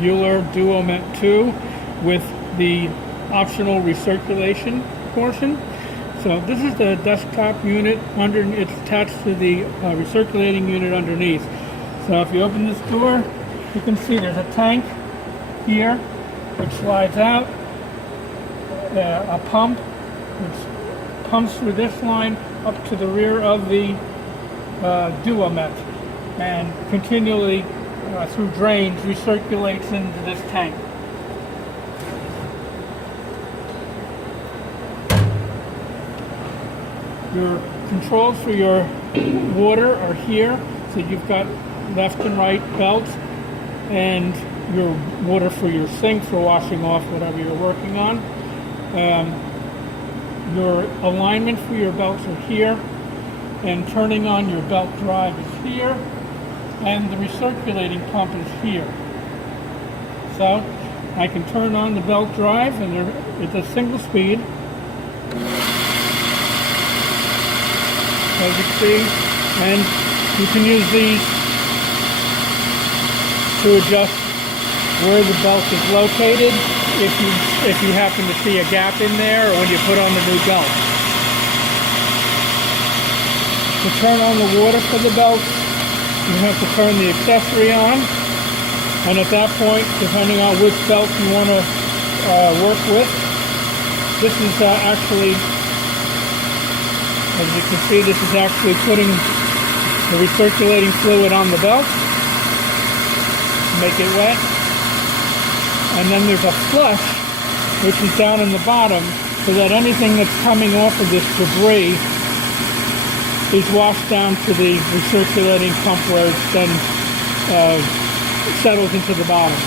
Buehler Duomet 2 with the optional recirculation portion. So this is the desktop unit. It's attached to the recirculating unit underneath. So if you open this door, you can see there's a tank here which slides out, a pump which pumps through this line up to the rear of the Duomet, and continually through drains recirculates into this tank. Your controls for your water are here, so you've got left and right belts, and your water for your sink for washing off whatever you're working on. Your alignment for your belts are here, and turning on your belt drive is here, and the recirculating pump is here. So I can turn on the belt drive, and it's a single speed, as you see, and you can use these to adjust where the belt is located if you happen to see a gap in there, or when you put on the new belt. To turn on the water for the belts, you have to turn the accessory on, and at that point, depending on which belt you want to work with, this is actually, as you can see, this is actually putting the recirculating fluid on the belt, make it wet, and then there's a flush which is down in the bottom, so that anything that's coming off of this debris is washed down to the recirculating pump, where it then settles into the bottom.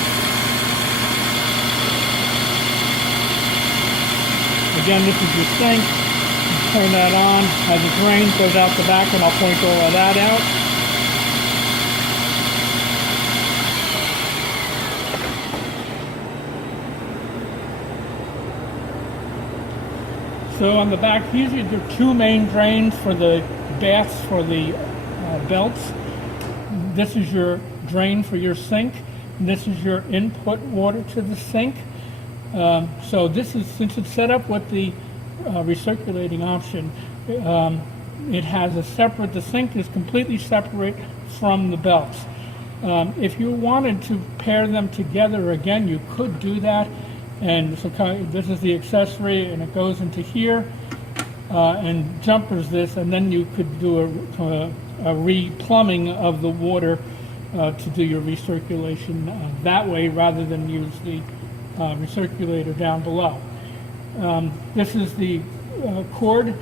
Again, this is your sink. You turn that on as it drains, goes out the back, and I'll point all of that out. So on the back, usually there are two main drains for the baths for the belts. This is your drain for your sink, and this is your input water to the sink. So this is, since it's set up with the recirculating option, it has a separate, the sink is completely separate from the belts. If you wanted to pair them together again, you could do that. And so this is the accessory, and it goes into here and jumpers this, and then you could do a re-plumbing of the water to do your recirculation that way, rather than use the recirculator down below. This is the cord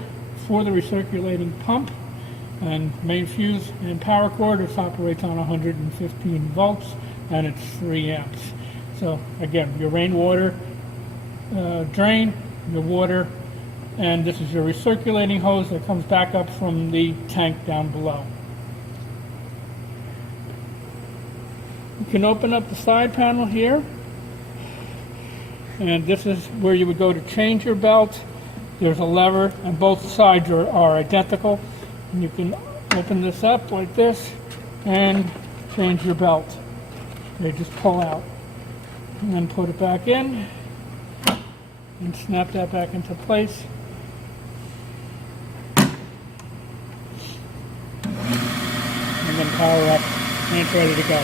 for the recirculating pump, and main fuse and power cord. It operates on 115 volts, and it's 3 amps. So again, your rainwater drain, your water, and this is your recirculating hose that comes back up from the tank down below. You can open up the side panel here, and this is where you would go to change your belt. There's a lever, and both sides are identical. And you can open this up like this and change your belt. They just pull out. And then put it back in and snap that back into place. And then power up, and it's ready to go.